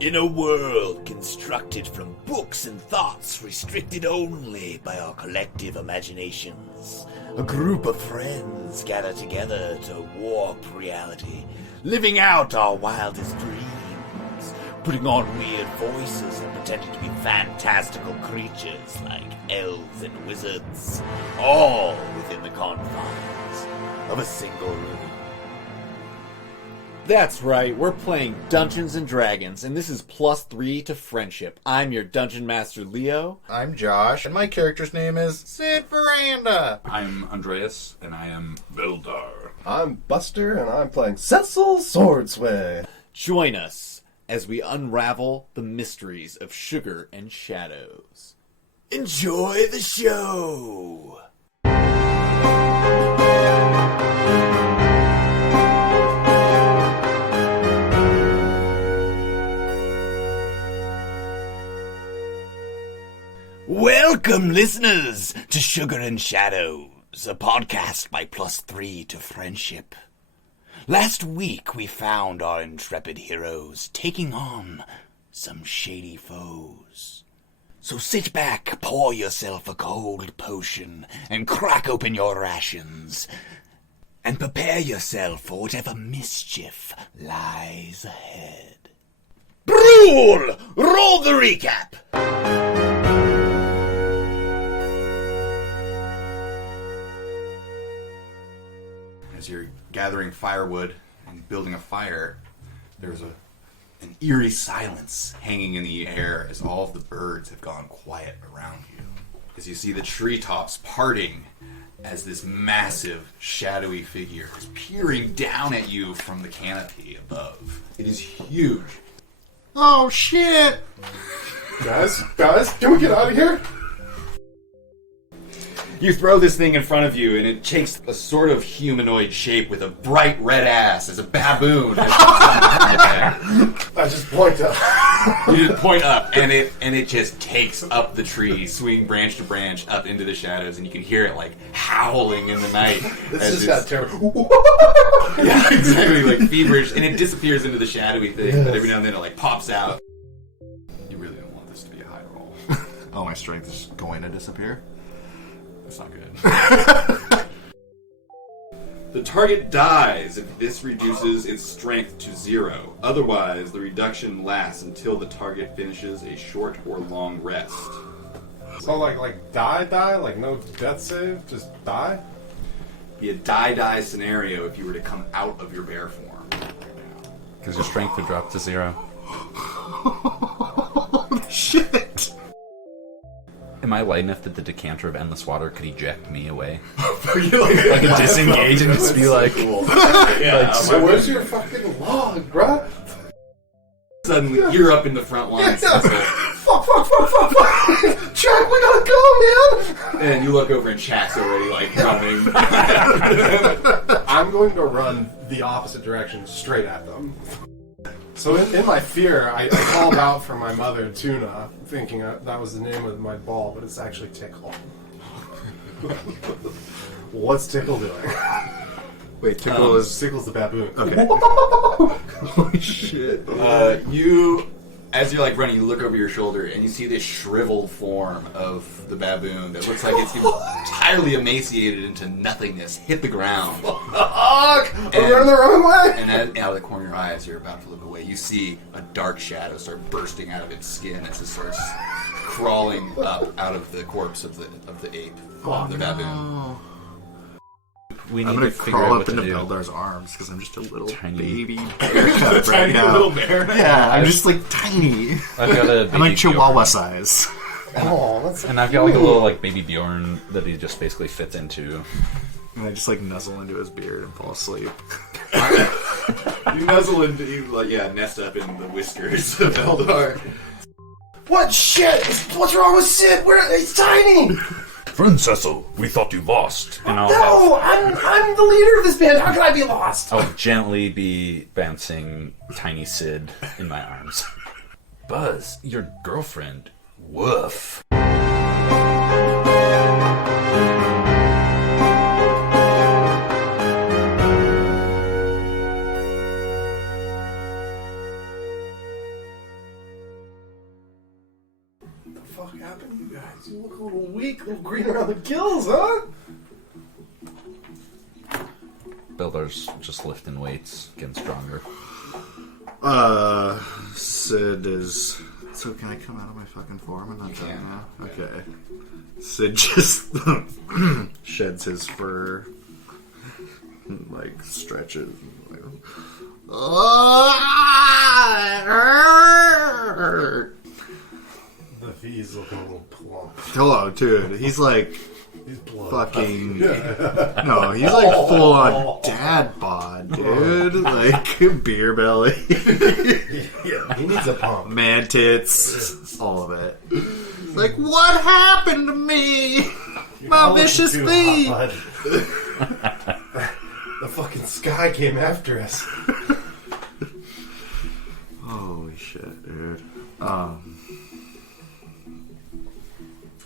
In a world constructed from books and thoughts restricted only by our collective imaginations, a group of friends gather together to warp reality, living out our wildest dreams, putting on weird voices and pretending to be fantastical creatures like elves and wizards, all within the confines of a single room. That's right, we're playing Dungeons & Dragons, and this is +3 to friendship. I'm your Dungeon Master, Leo. I'm Josh, and my character's name is Sid Veranda. I'm Andreas, and I am Vildar. I'm Buster, and I'm playing Cecil Swordsway. Join us as we unravel the mysteries of Sugar and Shadows. Enjoy the show! Welcome, listeners, to Sugar and Shadows, a podcast by +3 to friendship. Last week, we found our intrepid heroes taking on some shady foes. So sit back, pour yourself a cold potion, and crack open your rations, and prepare yourself for whatever mischief lies ahead. Brule! Roll the recap! As you're gathering firewood and building a fire, there's an eerie silence hanging in the air as all of the birds have gone quiet around you. As you see the treetops parting as this massive, shadowy figure is peering down at you from the canopy above. It is huge. Oh, shit! Guys, can we get out of here? You throw this thing in front of you, and it takes a sort of humanoid shape with a bright red ass as a baboon. I just point up. You just point up, and it just takes up the tree, swinging branch to branch up into the shadows, and you can hear it like howling in the night. This just got terrible. Yeah, exactly, like feverish, and it disappears into the shadowy thing, but every now and then it like pops out. You really don't want this to be a high roll. Oh, my strength is going to disappear. That's not good. The target dies if this reduces its strength to 0. Otherwise, the reduction lasts until the target finishes a short or long rest. So like die, like no death save, just die? Be a die scenario if you were to come out of your bear form right now. Because your strength would drop to 0. Shit! Am I light enough that the decanter of endless water could eject me away? Like a disengage and just be like... Cool. So where's your fucking log, bruh? Suddenly, you're up in the front lines. Fuck! Jack, we gotta go, man! And you look over and Shaq's already like running. I'm going to run the opposite direction, straight at them. So in my fear, I called out for my mother, Tuna, thinking that was the name of my ball, but it's actually Tickle. What's Tickle doing? Wait, Tickle's Tickle's the baboon. Okay. Holy shit. You, as you're like running, you look over your shoulder and you see this shriveled form of the baboon that looks like it's entirely emaciated into nothingness, hit the ground. Fuck! I'm running the wrong way! And then out of the corner of your eye, as you're about to look away, you see a dark shadow start bursting out of its skin as it starts crawling up out of the corpse of the ape, the baboon. We need I'm gonna to figure out crawl what up to into do. Beldar's arms because I'm just a little Tiny. baby bear cub right Tiny now. little bear. Yeah, I'm just like tiny. I've got a baby I'm like Chihuahua Bjorn. size. Oh, that's And I've got like a little like baby Bjorn that he just basically fits into. And I just like nuzzle into his beard and fall asleep. You nuzzle into, nest up in the whiskers of Eldar. What shit? What's wrong with Sid? He's tiny! Friend Cecil, we thought you lost. And No! I'm the leader of this band. How can I be lost? I'll gently be bouncing tiny Sid in my arms. Buzz, your girlfriend. Woof. fuck happened to you guys? You look a little weak, a little green around the gills, huh? Beldar's just lifting weights, getting stronger. Sid is... So can I come out of my fucking form and not die now? Yeah. Okay. Sid just sheds his fur, like stretches. Like, oh, it hurt. The V's looking a little plump. Hello, dude. He's like He's blood. fucking... No, he's like full on dad bod, dude. Like beer belly, Yeah, he needs a pump. man tits, all of it. Like, what happened to me? My vicious thief. The fucking sky came after us. Holy shit, dude.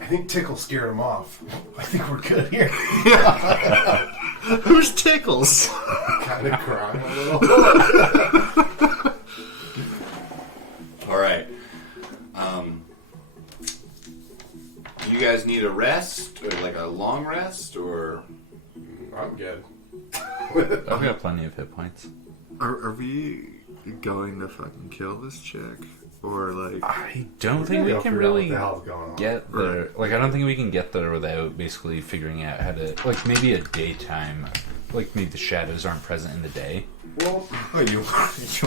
I think Tickle scared him off. I think we're good here. Who's Tickles? Kind of crying a little. All right. Do you guys need a rest, or like a long rest, or? I'm good. I've got plenty of hit points. Are we going to fucking kill this chick? Or like... I don't think we Go can figure out really what the hell's going on. get there. Like, I don't think we can get there without basically figuring out how to... Like, maybe a daytime... Like, maybe the shadows aren't present in the day. Well, Oh, you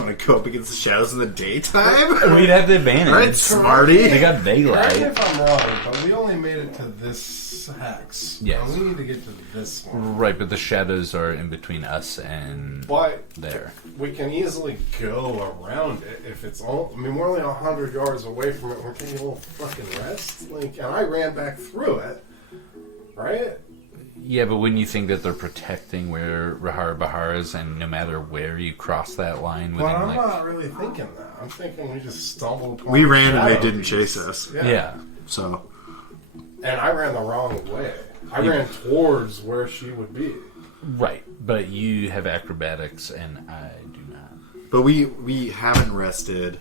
want to go up against the shadows in the daytime? We'd have the advantage. Alright, smarty. They got correct me daylight. if I'm wrong, but we only made it to this hex. Yes. And we need to get to this one. Right, but the shadows are in between us and But there. we can easily go around it if it's all. I mean, we're only 100 yards away from it. We're taking a little fucking rest. Like, and I ran back through it, right? Yeah, but wouldn't you think that they're protecting where Rahar Bahar is, and no matter where you cross that line within, But I'm like... not really thinking that. I'm thinking we just stumbled. upon We the ran and they shadow didn't beast. chase us. Yeah. So, And I ran the wrong way. I ran towards where she would be. Right, but you have acrobatics, and I do not. but we haven't rested.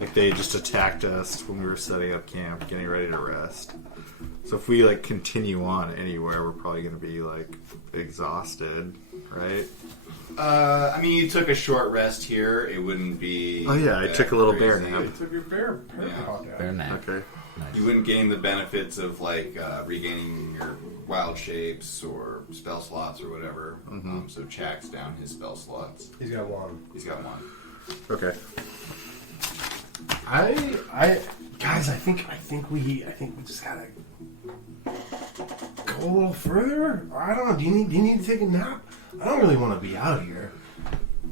Like, they just attacked us when we were setting up camp, getting ready to rest. So if we, like, continue on anywhere, we're probably going to be, like, exhausted, right? I mean, you took a short rest here. It wouldn't be. Oh, yeah, I that took a little bear crazy. nap. You took your bear paw down. Fair enough. Okay. You wouldn't gain the benefits of like regaining your wild shapes or spell slots or whatever. So Chak's down his spell slots. He's got one. He's got one. Okay. Guys, I think we just gotta go a little further. I don't know. Do you need to take a nap? I don't really want to be out here.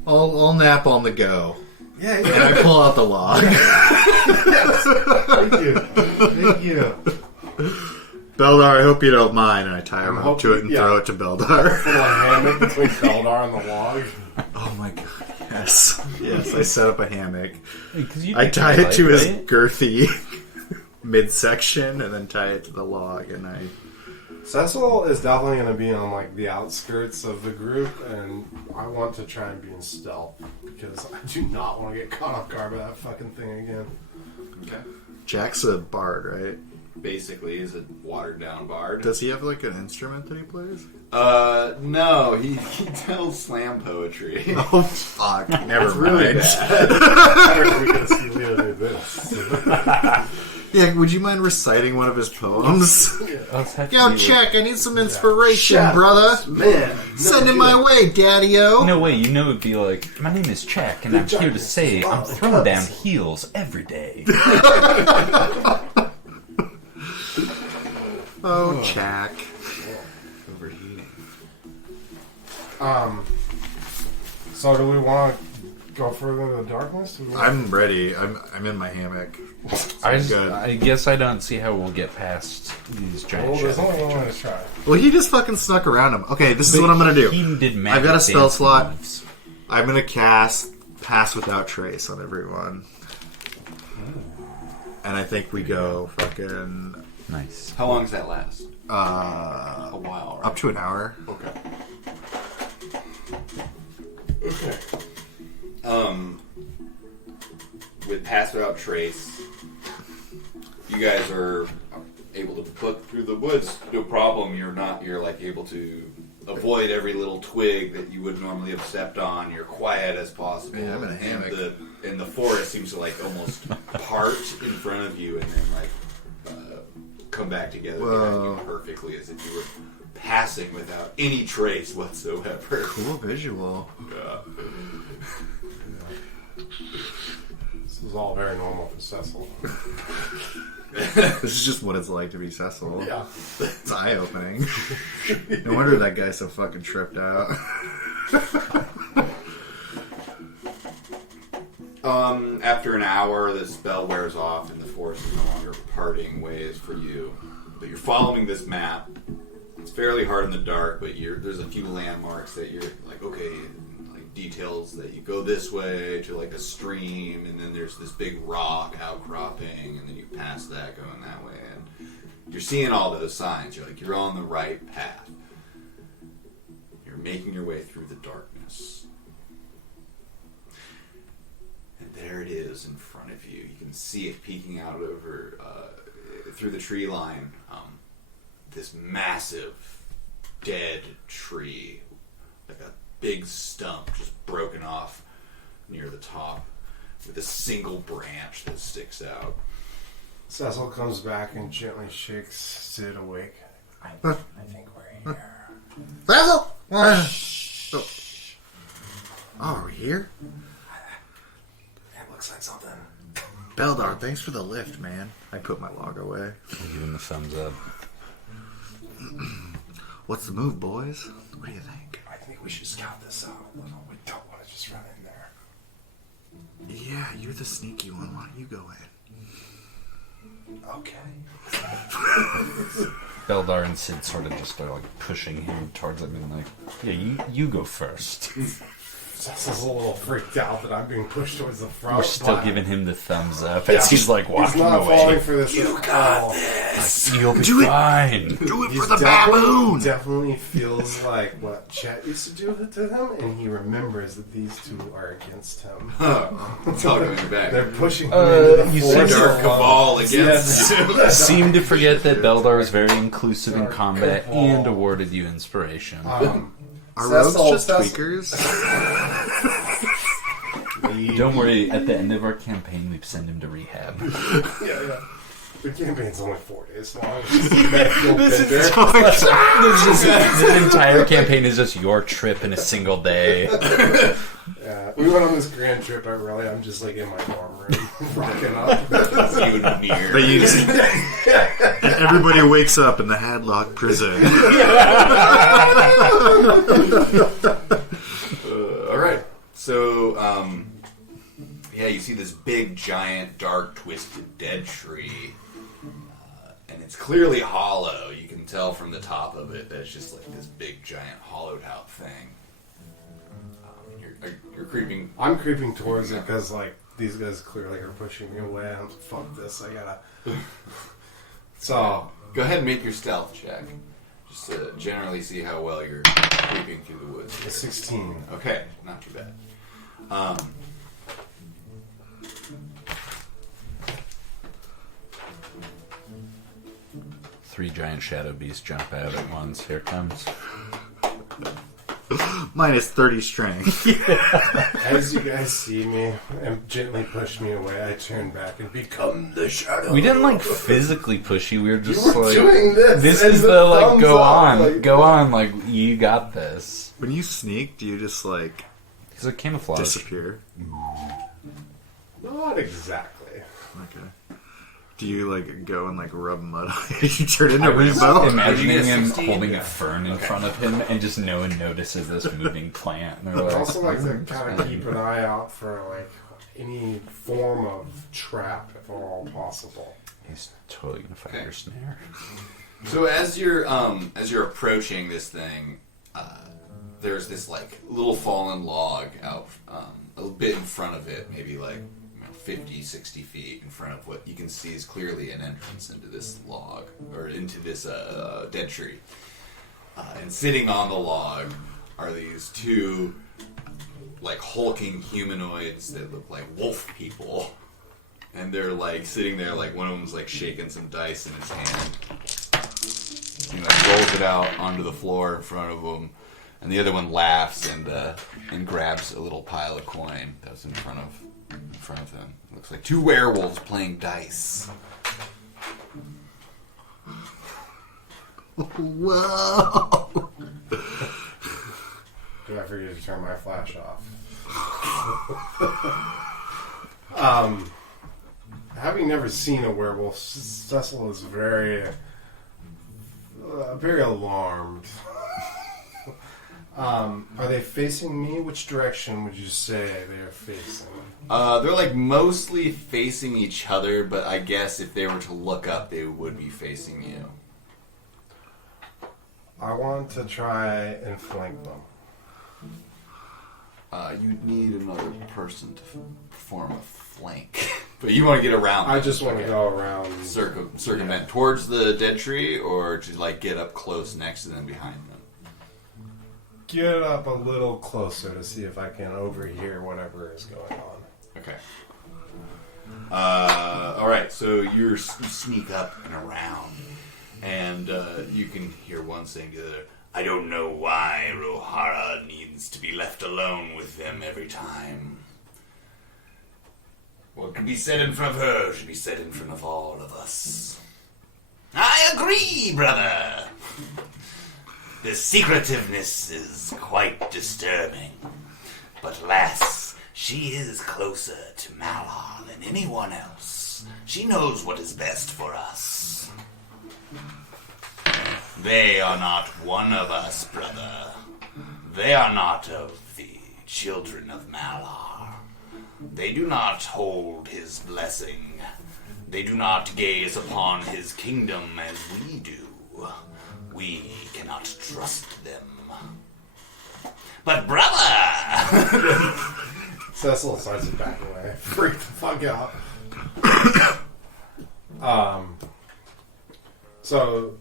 I'll nap on the go. Yeah, And I pull out the log. Thank you. Beldar, I hope you don't mind. And I tie him I'm up to it and hoping- throw it to Beldar. Little hammock between Beldar and the log. Oh my god, yes. Yes, I set up a hammock. Hey, I tie it to his girthy midsection and then tie it to the log, and I... Cecil is definitely going to be on like the outskirts of the group, and I want to try and be in stealth because I do not want to get caught off guard by that fucking thing again. Okay. Jack's a bard, right? Basically, he's a watered down bard. Does he have like an instrument that he plays? No, he tells slam poetry. Oh fuck, never mind. really bad. We're going to see Leo do this. Yeah, would you mind reciting one of his poems? Yo, check, I need some inspiration, Shut brother. Man, Send it my way, daddy-o. No way, it'd be like, my name is Chak, and I'm here to say I'm throwing down heels every day. Oh, Jack. Overheating. So do we want to go further into the darkness? Do we want- I'm ready. I'm in my hammock. Good. I guess I don't see how we'll get past these giant Well, there's shadow only one way creatures. to try. Well, he just fucking snuck around him. Okay, this is what I'm gonna do. He did magic I've got a spell dance slot. moves. I'm gonna cast Pass Without Trace on everyone. And I think we go fucking Nice. How long does that last? uh A while, right? up to an hour. Okay. With Pass Without Trace, you guys are But through the woods, no problem. You're like able to avoid every little twig that you would normally have stepped on. You're quiet as possible. Yeah, I'm in a hammock. And the forest seems to like almost part in front of you and then like come back together behind you perfectly, as if you were passing without any trace whatsoever. Cool visual. This is all very normal for Cecil. This is just what it's like to be Cecil. Yeah. It's eye-opening. No wonder that guy's so fucking tripped out. After an hour, the spell wears off and the forest is no longer parting ways for you. But you're following this map. It's fairly hard in the dark, but there's a few landmarks that you're like, okay, like details that you go this way to like a stream, and then there's this big rock outcropping, and then you pass that going that way, and you're seeing all those signs. You're like, you're on the right path. You're making your way through the darkness. And there it is in front of you. You can see it peeking out over through the tree line. This massive dead tree, like a big stump just broken off near the top with a single branch that sticks out. Cecil comes back and gently shakes Sid awake. I think we're here. Cecil! Oh, we're here? That looks like something. Beldar, thanks for the lift, man. I put my log away. Give him the thumbs up. What's the move, boys? What do you think? I think we should scout this out. We don't want to just run in there. Yeah, you're the sneaky one. Why don't you go in? Okay. Beldar and Sid sort of just are like pushing him towards him and like, yeah, you go first. Cecil's a little freaked out that I'm being pushed towards the front. We're still giving him the thumbs up as he's like walking He's not away. falling for this. You got this! You'll be Do it. fine. Do it He's for the baboon! definitely feels like what Chet used to do to him, and he remembers that these two are against him. It's all coming back. They're pushing him into the you force. said Dark cabal against him. Seem to forget that Beldar is very inclusive in combat and awarded you inspiration. Are rogues just Cecil. tweakers? Don't worry, at the end of our campaign, we send him to rehab. Yeah. The campaign's only 4 days long. This is The entire campaign is just your trip in a single day. Yeah, we went on this grand trip. I'm just like in my dorm room, rocking up. You and Mir. But you just, and everybody wakes up in the Hadlock prison. All right. So, yeah, you see this big, giant, dark, twisted, dead tree. And it's clearly hollow. You can tell from the top of it that it's just like this big, giant, hollowed out thing. You're creeping. I'm creeping towards it because like these guys clearly are pushing me away. I'm fuck this. I gotta. So Go ahead and make your stealth check. Just to generally see how well you're creeping through the woods. a 16. Okay, not too bad. 3 giant shadow beasts jump out at once. Here it comes. Minus 30 strength. As you guys see me and gently push me away, I turn back and become the shadow. We didn't like physically push you. We were just You were like, doing this. is and the like thumbs go up, on, like- go on. Like you got this. When you sneak, do you just like He's like camouflage. disappear? Not exactly. Okay. Do you like go and like rub mud on it? You turn into I was Rainbow? imagining Are you a him 16? holding Yeah. a fern in front of him, and just no one notices this moving plant. And they're I like, also like to kind of keep an eye out for like any form of trap, if at all possible. he's totally gonna find Okay. your snare. So as you're approaching this thing, there's this like little fallen log out a bit in front of it, maybe like 50, 60 feet in front of what you can see is clearly an entrance into this log or into this dead tree. And sitting on the log are these two like hulking humanoids that look like wolf people. And they're like sitting there, like one of them's like shaking some dice in his hand. He like rolls it out onto the floor in front of him, and the other one laughs and grabs a little pile of coin that was in front of them. Looks like two werewolves playing dice. Whoa! Do I forget to turn my flash off? Having never seen a werewolf, Cecil is very alarmed. Are they facing me? Which direction would you say they are facing? They're like mostly facing each other, but I guess if they were to look up, they would be facing you. I want to try and flank them. You'd need another person to perform a flank. But you want to get around them. I just want to go around. Circumvent towards the dead tree, or to like get up close next to them behind them? Get up a little closer to see if I can overhear whatever is going on. Okay. Alright, so you sneak up and around, and you can hear one saying to the other, I don't know why Rohara needs to be left alone with them every time. What can be said in front of her should be said in front of all of us. I agree, brother. The secretiveness is quite disturbing. But alas, she is closer to Malar than anyone else. She knows what is best for us. They are not one of us, brother. They are not of the children of Malar. They do not hold his blessing. They do not gaze upon his kingdom as we do. We cannot trust them. But brother! Cecil starts to back away. Freak the fuck out. So,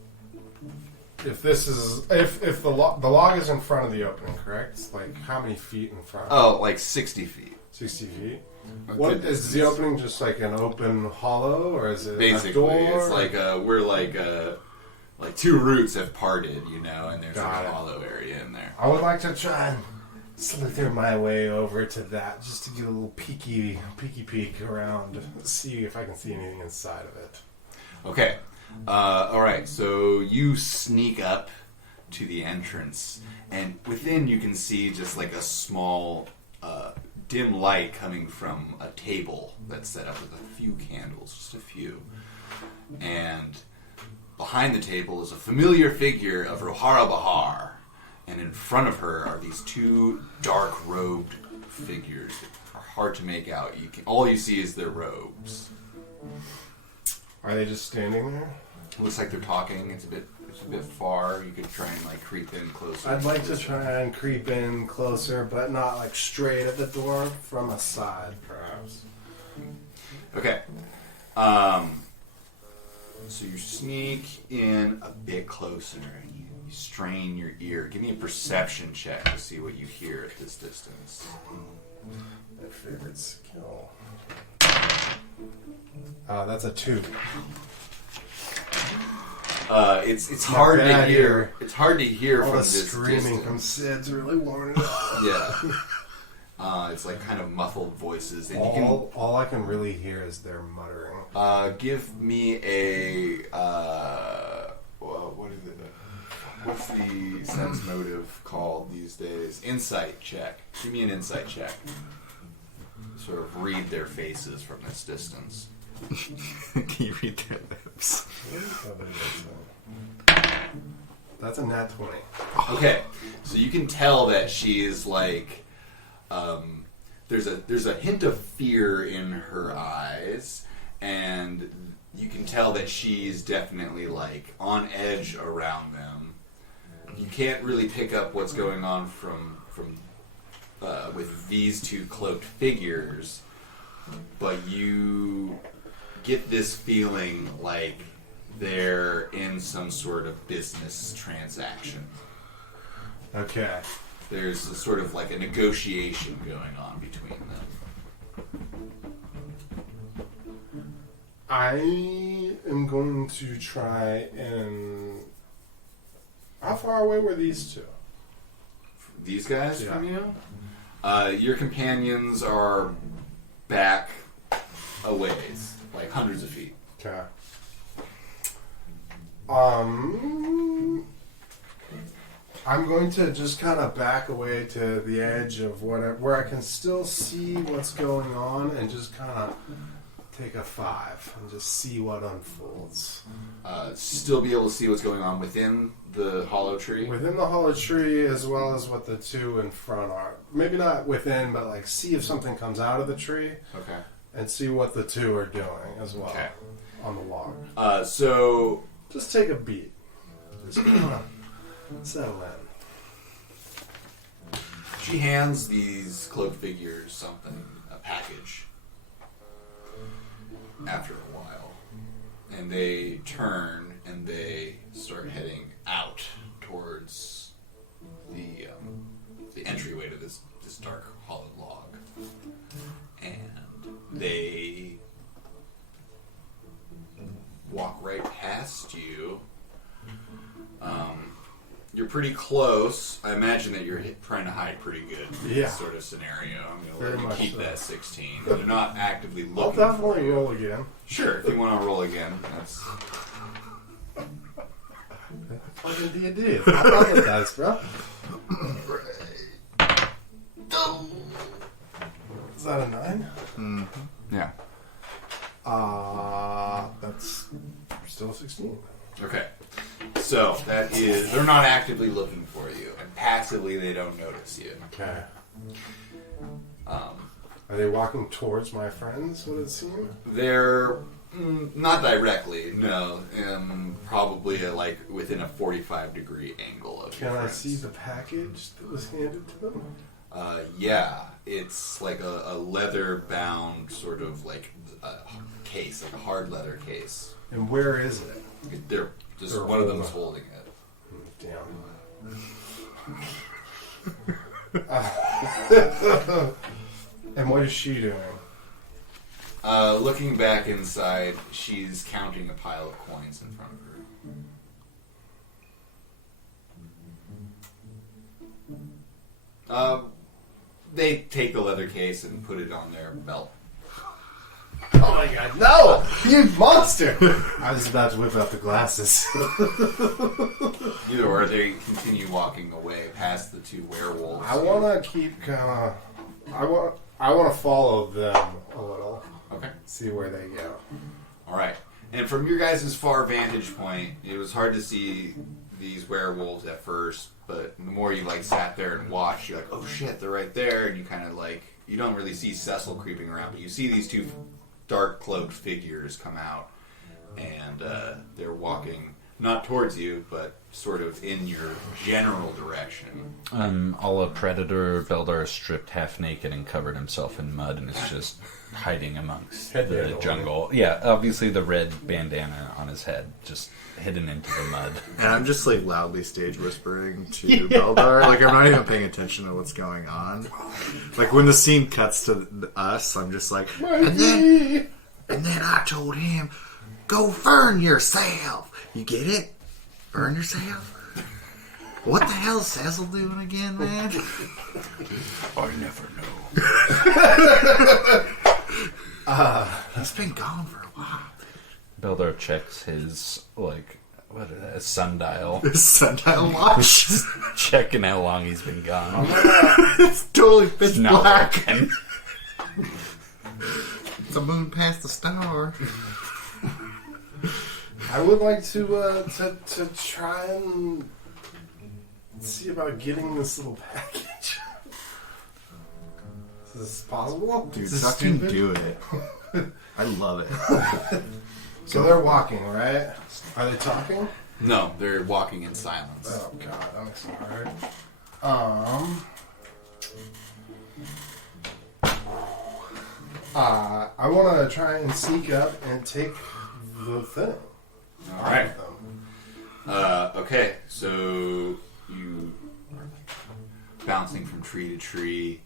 if this is if the log is in front of the opening, correct? Like how many feet in front? Oh, like 60 feet. 60 feet. A What good is the opening? Just like an open hollow, or is it Basically, a door? it's like we're like two roots have parted, you know, and there's Got like a it. hollow area in there. I would like to try and slither my way over to that, just to get a little peeky peek around, see if I can see anything inside of it. Okay. Alright, so you sneak up to the entrance, and within you can see just like a small dim light coming from a table that's set up with a few candles, just a few. And behind the table is a familiar figure of Rohara Bahar, and in front of her are these two dark-robed figures that are hard to make out. All you see is their robes. Are they just standing there? Looks like they're talking. It's a bit far. You could try and like creep in closer. I'd like to try and creep in closer, but not like straight at the door, from a side, perhaps. Okay. So you sneak in a bit closer and you strain your ear. Give me a perception check to see what you hear at this distance. My favorite skill. That's a 2. It's hard to bad hear. here. It's hard to hear All from the this screaming distance. from Sid's really warming it up. Yeah. It's like kind of muffled voices, and you All I can really hear is their muttering. can give me a what is it? What's the sense motive called these days? Insight check. Give me an insight check. Sort of read their faces from this distance. Can you read their lips? That's a nat 20. Okay, so you can tell that she is like, there's a hint of fear in her eyes, and you can tell that she's definitely like on edge around them. You can't really pick up what's going on from with these two cloaked figures, but you get this feeling like they're in some sort of business transaction. Okay. There's a sort of like a negotiation going on between them. I am going to try and far away were these two? These guys Yeah. from you? Your companions are back a ways, like hundreds of feet. Okay. I'm going to just kind of back away to the edge of where I can still see what's going on, and just kind of take a 5 and just see what unfolds. Still be able to see what's going on within the hollow tree. Within the hollow tree, as well as what the two in front are. Maybe not within, but like see if something comes out of the tree, Okay. and see what the two are doing as well Okay. on the log. So Just take a beat. Just kind of settle in. she hands these cloaked figures something, a package. After a while, and they turn and they start heading out towards the entryway to this dark hollowed log, and they walk right past you. You're pretty close. I imagine that you're trying to hide pretty good in Yeah. this sort of scenario. I'm going to Very let you much keep so. that 16. They're not actively I'll looking definitely for you. roll again. Sure, if you want to roll again, that's... Fucking D&D. It's not fucking dice, bro. Is that a 9? Yeah. That's still 16. Okay. So, that is... They're not actively looking for you, and passively they don't notice you. Okay. Um, Are they walking towards my friends, would it seem? they're... not directly, no. Probably within a 45-degree angle of your Can I friends. see the package that was handed to them? Yeah. It's like a leather-bound sort of like a case, like a hard leather case. And where is it? They're just They're one of them is holding holding it. Damn. And what is she doing? Looking back inside, she's counting a pile of coins in front of her. They take the leather case and put it on their belt. Oh my god, no! You monster! I was about to whip out the glasses. Either or, they continue walking away past the two werewolves. I want to keep kind of... I want to follow them a little. Okay. See where they go. All right. And from your guys' far vantage point, it was hard to see these werewolves at first, but the more you sat there and watched, you're like, oh shit, they're right there, and you kind of you don't really see Cecil creeping around, but you see these two dark cloaked figures come out, and they're walking not towards you, but sort of in your general direction. All a predator, Beldar is stripped half naked and covered himself in mud and is just hiding amongst Head the bandana. jungle. Yeah, obviously the red bandana on his head, just hidden into the mud. And I'm just loudly stage whispering to Beldar. I'm not even paying attention to what's going on. When the scene cuts to us, I'm just and then I told him, go burn yourself. You get it? Burn yourself? What the hell is Cecil doing again, man? I never know. He's been gone for a while. Beldar checks his, sundial. His sundial watch. Checking how long he's been gone. It's totally pitch Not black. working. It's a moon past the star. I would like to try and see about getting this little package. Is this possible? Dude, Is this fucking stupid? do it. I love it. So they're walking, right? Are they talking? No, they're walking in silence. Oh god, that makes it hard. I want to try and sneak up and take the thing. All right. Out of them. Okay, so you are bouncing from tree to tree,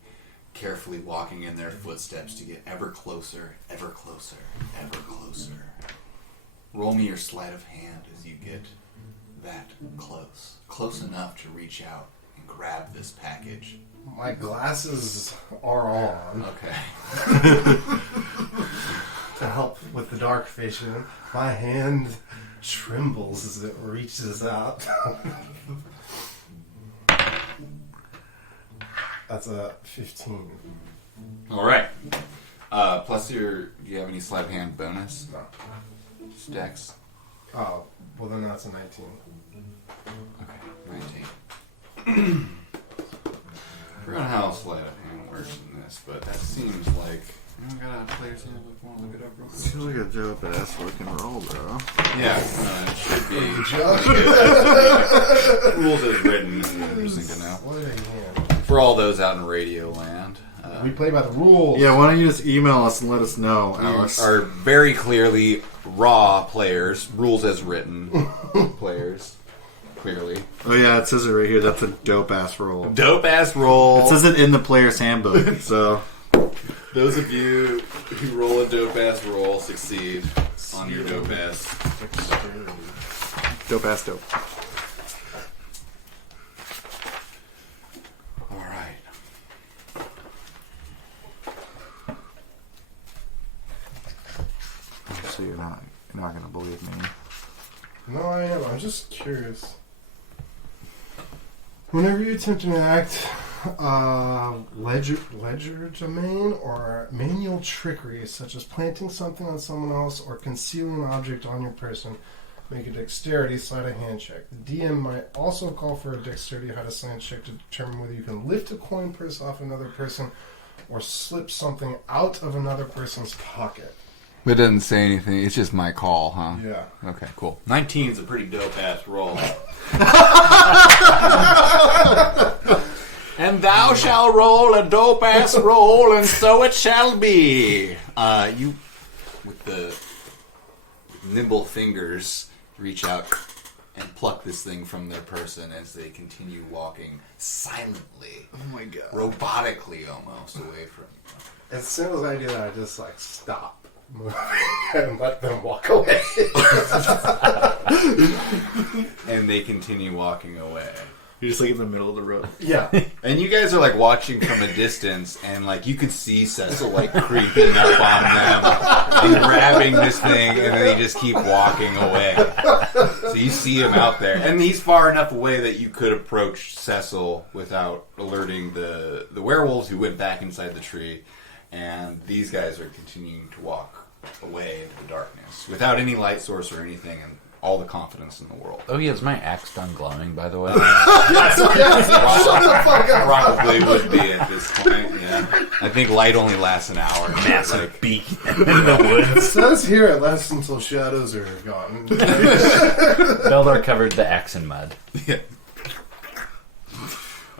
carefully walking in their footsteps to get ever closer, ever closer, ever closer. Roll me your sleight of hand as you get that close. Close enough to reach out and grab this package. My glasses are on Okay. to help with the dark vision. My hand trembles as it reaches out. That's a 15. Alright. Plus do you have any sleight of hand bonus? No. Just dex? Oh, well then that's a 19. Okay, 19. I forgot how sleight of hand works in this, but that seems like... You got a player's handbook. Want to look it up real quick? Seems like a dope ass looking roll, bro. Yeah, it should be. Rules as written. Interesting to know. Sleight of hand. For all those out in Radio Land, We play by the rules. Yeah, why don't you just email us and let us know, we Alex? are very clearly raw players, rules as written players. Clearly. Oh yeah, it says it right here. That's a dope ass roll. Dope ass roll. It says it in the player's handbook, so... Those of you who roll a dope ass roll succeed on your dope ass. Dope ass dope. Alright. So you're not gonna believe me. No, I am. I'm just curious. Whenever you attempt an act, legerdemain or manual trickery, such as planting something on someone else or concealing an object on your person, make a dexterity sleight of hand check. The DM might also call for a dexterity sleight of hand check to determine whether you can lift a coin purse off another person or slip something out of another person's pocket. It doesn't say anything. It's just my call, huh? Yeah. Okay, cool. 19 is a pretty dope ass roll. And thou shalt roll a dope ass roll, and so it shall be. You, with the nimble fingers, reach out and pluck this thing from their person as they continue walking silently, Oh my god. robotically almost, away from you. As soon as I do that, I just stop moving and let them walk away. And they continue walking away. You're just in the middle of the road. Yeah. And you guys are watching from a distance, and you can see Cecil creeping up on them and grabbing this thing, and then they just keep walking away. So you see him out there, and he's far enough away that you could approach Cecil without alerting the werewolves who went back inside the tree. And these guys are continuing to walk away into the darkness without any light source or anything, and all the confidence in the world. Oh, yeah, is my axe done glowing, by the way? Probably would be at this point, yeah. I think light only lasts an hour. Massive beak in the It woods. says here it lasts until shadows are gone. Beldor covered the axe in mud. Yeah.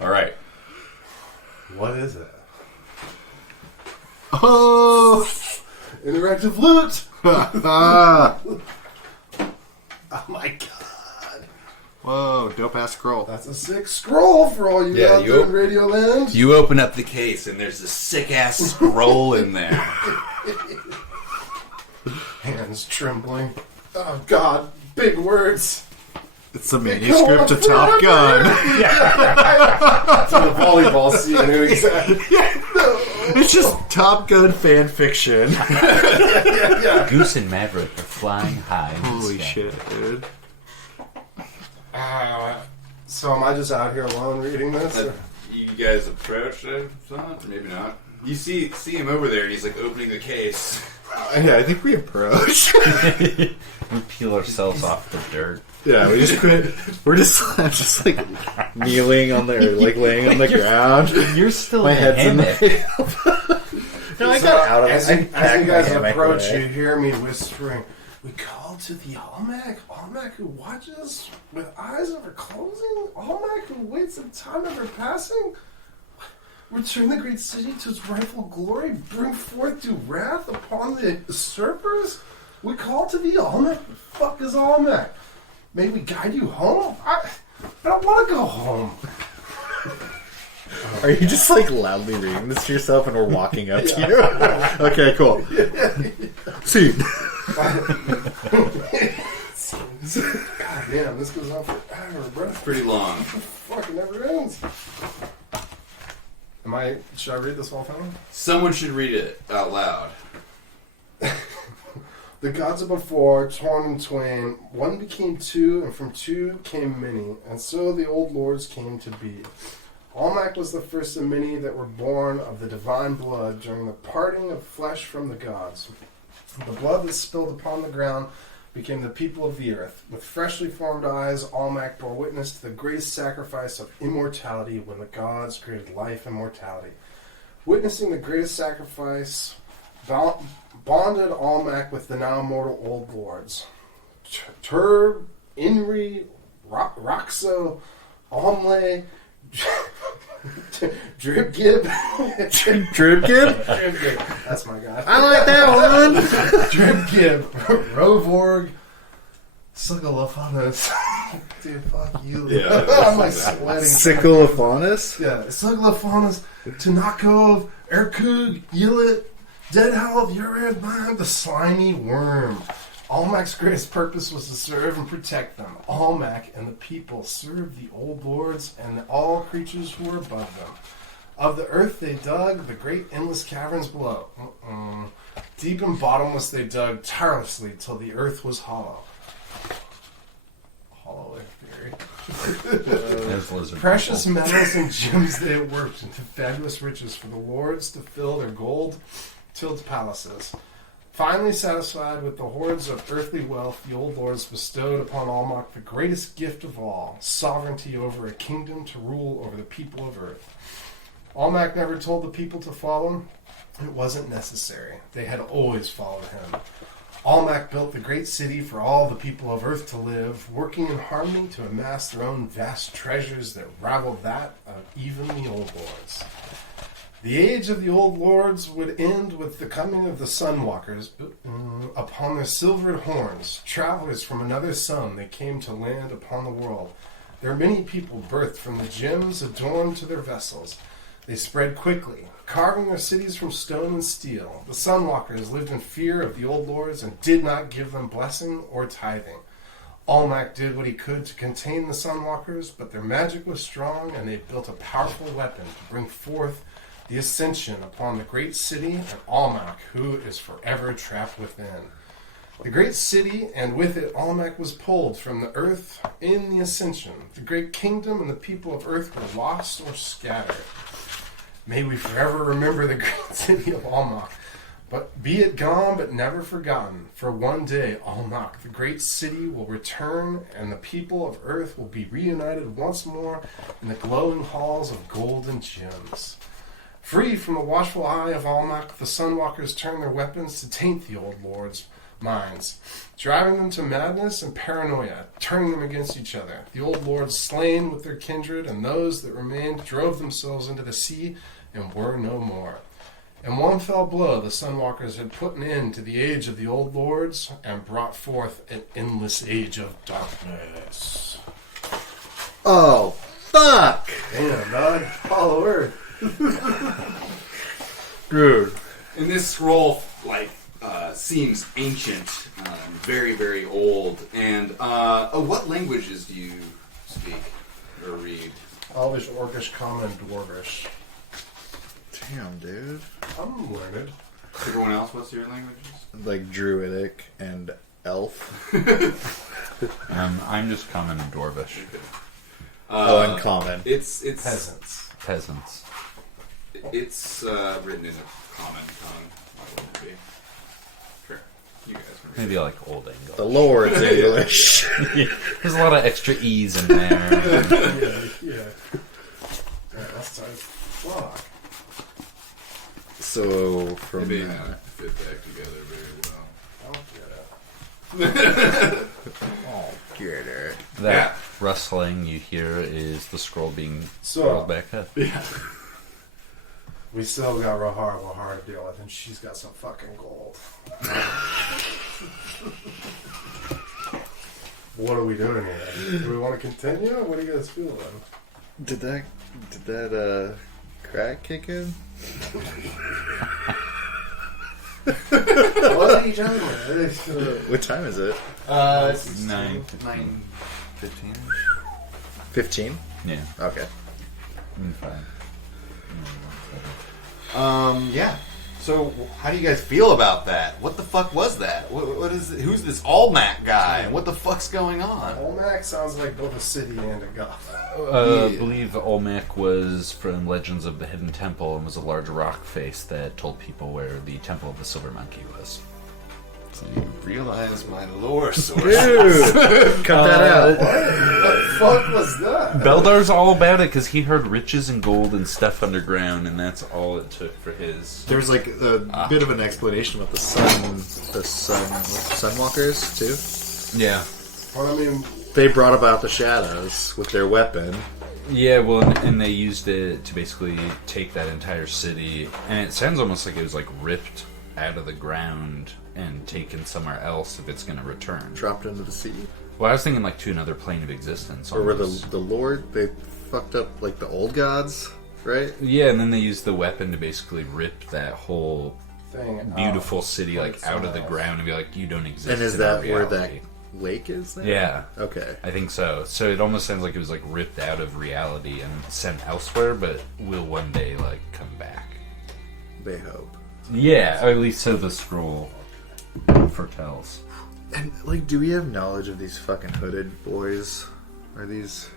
Alright. What is it? Oh! Interactive loot! Ah! Oh my god. Whoa, dope ass scroll. That's a sick scroll for all you Yeah, out you there op- in Radio Land. You open up the case, and there's a sick-ass scroll in there. Hands trembling. Oh god, big words. It's the manuscript to Top Gun. To the volleyball scene. Exactly. It's just Top Gun fan fiction. Goose and Maverick are flying high. in the Holy sky. shit, dude. So am I just out here alone reading this? or- You guys approach it? Maybe not. You see him over there, and he's opening the case. Yeah, I think we approach. We peel ourselves off the dirt. Yeah, we just quit. We're just kneeling on the, laying on the ground. You're still My in a head's in hammock. the. No, I got out of As it. you guys approach, you hear me whispering, "We call to the Almac who watches with eyes ever closing, Almac who waits in time ever passing. Return the great city to its rightful glory, bring forth due wrath upon the usurpers. We call to the Almac. The fuck is Almac? May we guide you home? I don't want to go home." Are you just loudly reading this to yourself and we're walking up to you? Okay, cool. See. God damn. damn, this goes on forever, bro. Pretty long. Fucking never ends. Should I read this while filming? Someone should read it out loud. The gods of before, torn in twain, one became two, and from two came many, and so the old lords came to be. Almac was the first of many that were born of the divine blood during the parting of flesh from the gods. The blood that spilled upon the ground became the people of the earth. With freshly formed eyes, Almac bore witness to the greatest sacrifice of immortality when the gods created life and mortality. Witnessing the greatest sacrifice, bonded Almac with the now mortal old lords. Turb, Inri, Roxo, Almle, Dribgib. Dribgib? Dribgib. That's my guy. I like that one. Dribgib, Rovorg, Sugalophanos. Dude, fuck you. Yeah, I'm like sweating. Siculophaunus? Yeah, Sugalophanos, Tanakov, Erkug, Yilit, Dead Howl of Urid, the slimy worm. Almac's greatest purpose was to serve and protect them. Almac and the people served the old lords and all creatures who were above them. Of the earth they dug the great endless caverns below. Deep and bottomless they dug tirelessly till the earth was hollow. Hollow theory. As lizard Precious people. metals and gems they had worked into fabulous riches for the lords to fill their gold-tilled palaces. Finally satisfied with the hoards of earthly wealth, the old lords bestowed upon Almac the greatest gift of all, sovereignty over a kingdom to rule over the people of earth. Almac never told the people to follow him. It wasn't necessary. They had always followed him. Almac built the great city for all the people of earth to live, working in harmony to amass their own vast treasures that rivaled that of even the old lords. The age of the old lords would end with the coming of the sunwalkers. Upon their silvered horns, travelers from another sun, they came to land upon the world. There are many people birthed from the gems adorned to their vessels. They spread quickly, carving their cities from stone and steel. The sunwalkers lived in fear of the old lords and did not give them blessing or tithing. Almac did what he could to contain the sunwalkers, but their magic was strong, and they built a powerful weapon to bring forth the ascension upon the great city and Almac, who is forever trapped within. The great city, and with it Almac, was pulled from the earth in the ascension. The great kingdom and the people of earth were lost or scattered. May we forever remember the great city of Almac, but be it gone but never forgotten. For one day Almac, the great city, will return, and the people of earth will be reunited once more in the glowing halls of gold and gems. Free from the watchful eye of Almac, the Sunwalkers turned their weapons to taint the old lords' minds, driving them to madness and paranoia, turning them against each other. The old lords, slain with their kindred, and those that remained, drove themselves into the sea and were no more. In one fell blow, the Sunwalkers had put an end to the age of the old lords and brought forth an endless age of darkness. Oh, fuck! Damn, dog. Hollow Earth. Dude. And this scroll, seems ancient, very, very old. And what languages do you speak or read? Elvish, Orcish, Common, and Dwarvish. Damn, dude. I'm learned. Everyone else, what's your languages? Like Druidic and Elf. I'm just common and dwarvish. And Common. It's Peasants. Peasants. It's written in a common tongue. Why wouldn't it be? Sure. You guys can read Maybe like Old English. The Lord's English. There's a lot of extra E's in there. Yeah. That's tight. Fuck. So, from It may that... not fit back together very well. I'll get it. Oh, get it. That Yeah. rustling you hear is the scroll being So- rolled back up. Yeah. We still got Rahar to deal with, and she's got some fucking gold. What are we doing here? Do we want to continue? What do you guys feel then? Did that crack kick in? What are you talking about? What time is it? It's 9. 15. 15? Yeah. Okay. Fine. Yeah. So, how do you guys feel about that? What the fuck was that? What is it? Who's this Almac guy? And what the fuck's going on? Olmec sounds like both a city and a god. I believe Olmec was from Legends of the Hidden Temple and was a large rock face that told people where the Temple of the Silver Monkey was. So you realize my lore source. Dude! Cut that out. What the fuck was that? Beldar's all about it because he heard riches and gold and stuff underground, and that's all it took for his. There's like a bit of an explanation about the Sunwalkers, too. Yeah. But I mean, They brought about the shadows with their weapon. Yeah, well, and they used it to basically take that entire city, and it sounds almost like it was like ripped out of the ground and taken somewhere else if it's going to return. Dropped into the sea. Well, I was thinking like to another plane of existence. Or were almost. the Lord, they fucked up like the old gods, right? Yeah, and then they used the weapon to basically rip that whole thing. beautiful city like out of the somewhere ground and be like, you don't exist. And is in our that where that reality. lake is there? Yeah. Okay. I think so. So it almost sounds like it was like ripped out of reality and sent elsewhere, but will one day like come back. They hope. Yeah, or at least so the scroll foretells. And like, do we have knowledge of these fucking hooded boys? Are these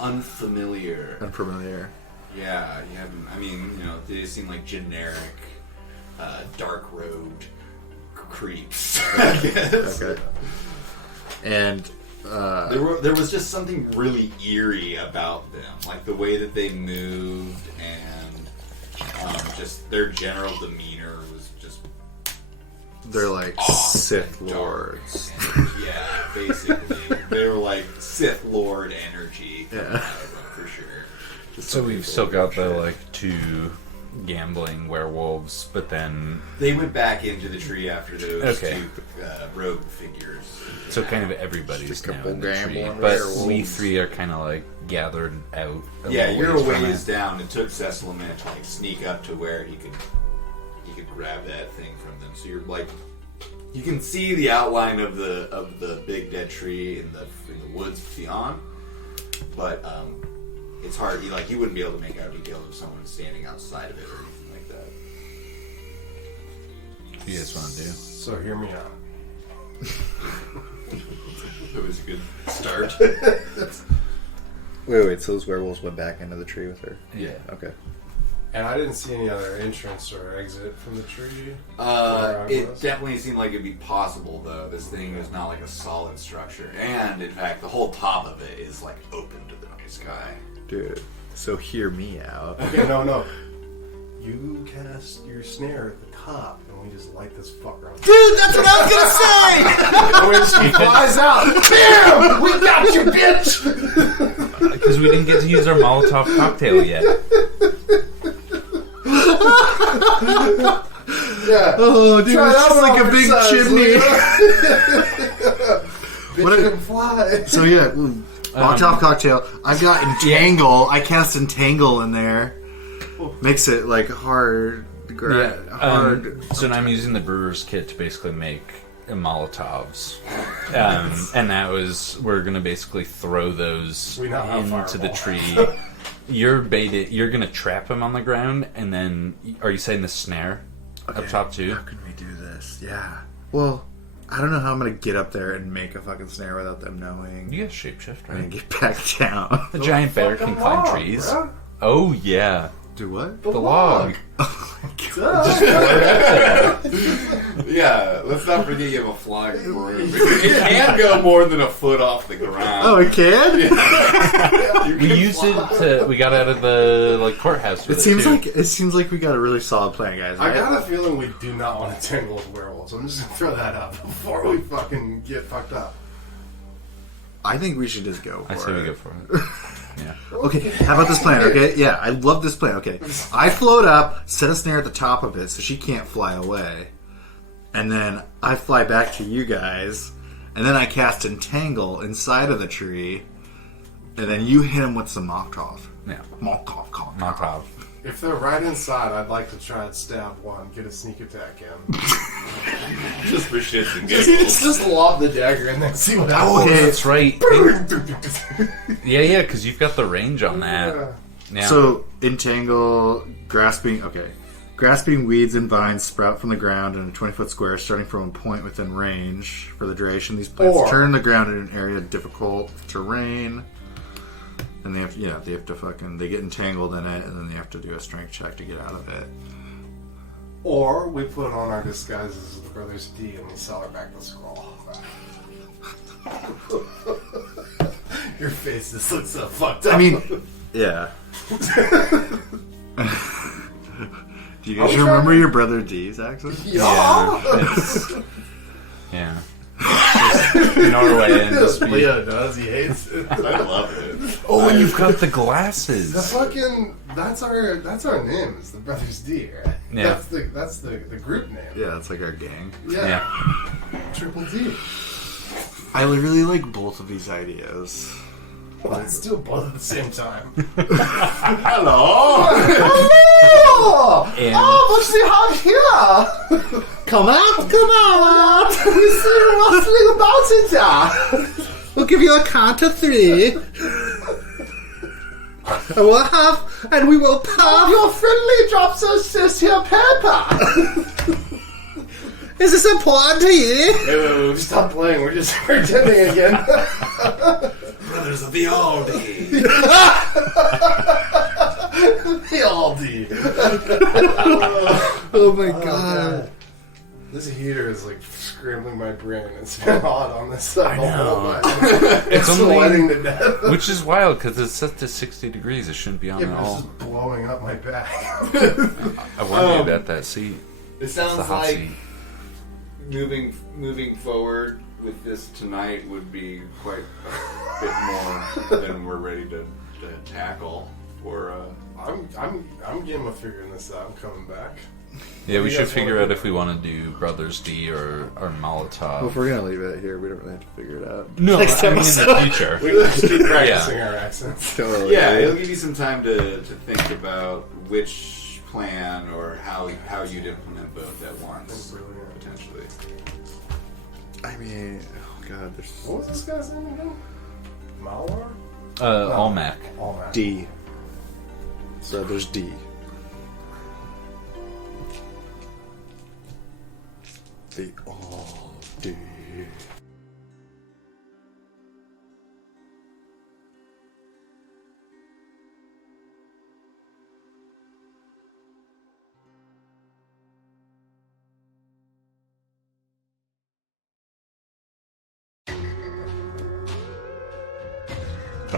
Unfamiliar. unfamiliar? Yeah, you haven't. I mean, you know, they seem like generic, dark robed creeps. I guess. Okay. And There was just something really eerie about them, like the way that they moved and just their general demeanor was just they're like Sith dark. lords. Yeah, basically, they were like Sith Lord energy. Yeah. For sure. So we've still got the like two gambling werewolves, but then They went back into the tree after those Okay. two rogue figures. so kind of everybody's Just a now couple in the tree, gambling but werewolves. we three are kind of like gathered out. Yeah, you're a ways from ways it. down. It took Cecilman to like sneak up to where he could grab that thing from them. So you're like, you can see the outline of the big dead tree in the woods beyond, but it's hard. You wouldn't be able to make out details of someone standing outside of it or anything like that. What do you guys want to do? So hear me out. It was a good start. Wait, so those werewolves went back into the tree with her? Yeah. Okay. And I didn't see any other entrance or exit from the tree. Where I It was. definitely seemed like it'd be possible, though. This thing is not like a solid structure, and in fact, the whole top of it is like open to the night sky. Dude, so hear me out. Okay, no. You cast your snare at the top, and we just light this fucker up. Dude, that's what I was gonna say. When she flies out, bam! We got you, bitch! Because we didn't get to use our Molotov cocktail yet. Yeah. Oh, dude, Try it's that just like a one big on chimney. your size, What bitch a- can fly. So yeah, Molotov cocktail. I've got Entangle. I cast Entangle in there. Makes it like hard. Hard. So now I'm using the brewer's kit to basically make Molotovs. And that was, we're going to basically throw those We now have into the Fireball. tree. You're going to trap him on the ground, and then, are you saying the snare up top too? How can we do this? Yeah. Well, I don't know how I'm gonna get up there and make a fucking snare without them knowing. You got shapeshift, And right? get back down. The giant bear can fucking climb log, trees. bruh. Oh, yeah. Do what? The log. Yeah, let's not forget you have a flying broom. It can't go more than a foot off the ground. Oh, it can? We used it to, we got out of the like courthouse with It seems too. like we got a really solid plan, guys. I right? got a feeling we do not want to tangle with werewolves. I'm just gonna throw that out before we fucking get fucked up. I think we should just go for I it. say we go for it. Yeah. Okay, how about this plan, okay? Yeah, I love this plan, okay. I float up, set a snare at the top of it so she can't fly away. And then I fly back to you guys, and then I cast Entangle inside of the tree, and then you hit him with some Molotov. Yeah. Molotov. Molotov. If they're right inside, I'd like to try and stab one, get a sneak attack in. Just for shits and Just lob the dagger and then see what happens. Oh, that's right. Yeah, because you've got the range on that. Yeah. So, entangle, grasping weeds and vines sprout from the ground in a 20-foot square starting from a point within range. For the duration, these plants turn the ground in an area of difficult terrain. And they have to they get entangled in it, and then they have to do a strength check to get out of it. Or we put on our disguises as the Brothers D and we sell her back the scroll. Your face just looks so fucked up. I mean, yeah. Do you guys remember your brother D's accent? Yeah. Just Norway and just be... Leo does. He hates it. I love it. Oh, and you've got the glasses. That's our name. It's the Brothers D, right? Yeah. That's the group name. Yeah, it's like our gang. Yeah. Triple D. I really like both of these ideas. Well, let's do both at the same time. Hello! Hello! And- What's we have here? Come out! We see you rustling about it there. We'll give you a count of 3. And we will pop. Your friendly drops us this here paper. Is this important to you? Wait, stop playing. We're just pretending again. Brothers of the Aldi. The Aldi. Oh my god. This heater is like scrambling my brain. It's been hot on this side. I know. It's only- sweating to death. Which is wild, because it's set to 60 degrees. It shouldn't be on Yeah, at but it's all. just blowing up my back. I warned you about that seat. It It's the sounds hot like seat. moving forward with this tonight would be quite a bit more than we're ready to tackle. For I'm game of figuring this out. I'm coming back. Yeah, we you should guys figure wanna out do? if we want to do Brothers D or Molotov. Well, if we're gonna leave it here, we don't really have to figure it out. No, Next I mean in episode. the future. We just keep practicing our accents. Totally. yeah, it'll give you some time to think about which plan or how you'd implement both at once, Brilliant. potentially. I mean, oh god, there's What was this guy's name again? Malwar? Almac. Almac. D. So there's D. The all D.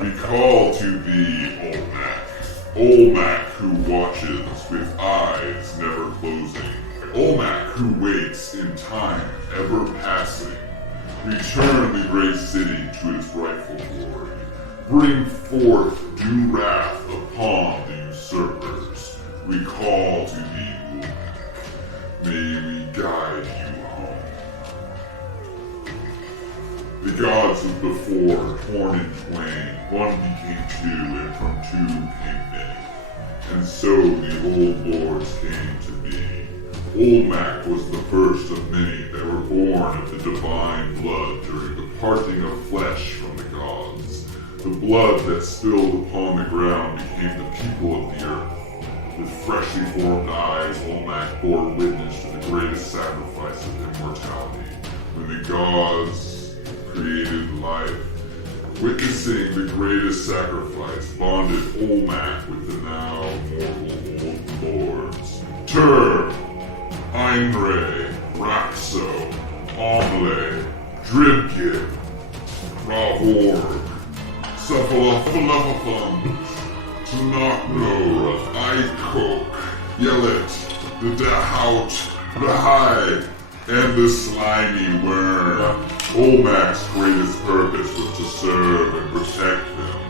We call to thee, Olmec who watches with eyes never closing, Olmec who waits in time ever passing. Return the great city to its rightful glory. Bring forth due wrath upon the usurpers. We call to thee, Olmec. May we guide you home. The gods of before, torn in twain, one became 2, and from 2 came many. And so the old lords came to be. Olmec was the first of many that were born of the divine blood during the parting of flesh from the gods. The blood that spilled upon the ground became the people of the earth. With freshly formed eyes, Olmec bore witness to the greatest sacrifice of immortality, when the gods created life. Witnessing the greatest sacrifice bonded Olmec with the now mortal old lords. Tur, Einre, Raxo, Omle, Dribkid, Rahorg, Cephalophalophathums, Tanakno, Aikok, Yelet, the Dahout, the Hide, and the slimy worm. Olmec's greatest purpose was to serve and protect them.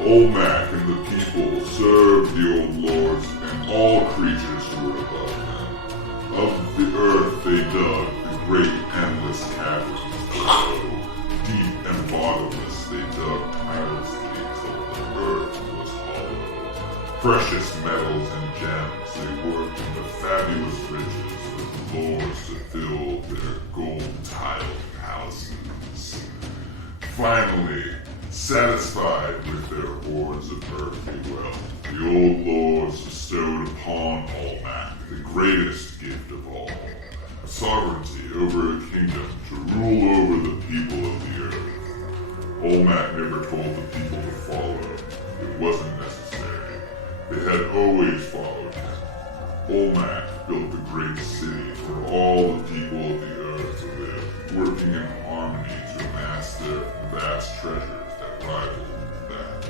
Olmec and the people served the old lords and all creatures who were above them. Of the earth they dug the great endless caverns below. Deep and bottomless they dug tirelessly till the earth was hollow. Precious metals and gems they worked in the fabulous riches for the lords to fill their gold Finally, satisfied with their hoards of earthly wealth, the old lords bestowed upon Olmec the greatest gift of all, sovereignty over a kingdom to rule over the people of the earth. Olmec never told the people to follow. It wasn't necessary. They had always followed him. Olmec built the great city for all the people of the earth to live, working in harmony to amass their vast treasures that rivaled that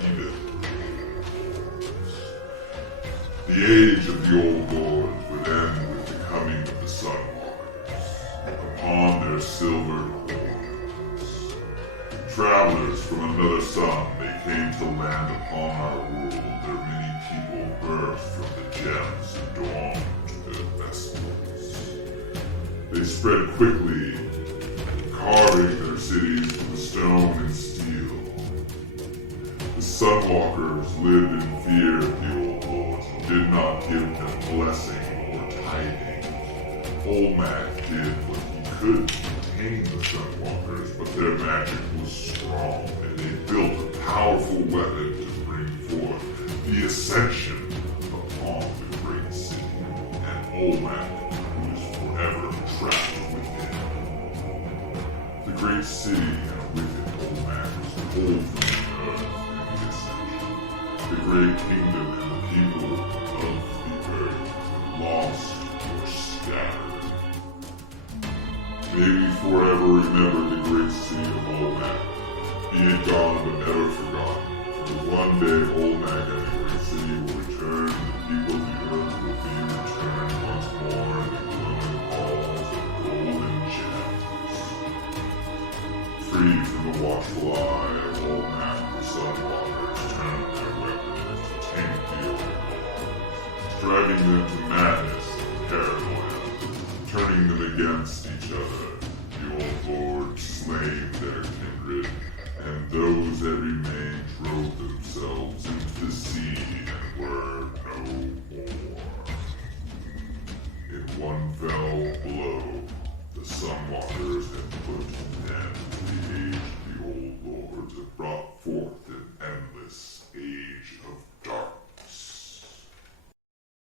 he built. The age of the old lords would end with the coming of the Sunwalkers upon their silvered horns. Travelers from another sun, they came to land upon our world. Their many people birthed from the gems adorned their vessels. They spread quickly, carving their cities with stone and steel. The Sunwalkers lived in fear of the old lords and did not give them blessing or tithing. Olmec did what he could to tame the Sunwalkers, but their magic was strong, and they built a powerful weapon to bring forth the ascension upon the great city, and Olmec was forever trapped within. The great city and wicked Olmec was pulled from the earth in the ascension. The great kingdom and the people of the earth were lost or scattered. May we forever remember the great city of Olmec, be it gone but never forgotten. For one day Olmec and the great city will return, and the people of the earth will be returned once more in the glowing halls of golden gems. Free from the watchful eye of Olmec, the Sunwalkers turned their weapons to tame the old lords, driving them to madness and paranoia, turning them against each other. The old lords slaying their kindred,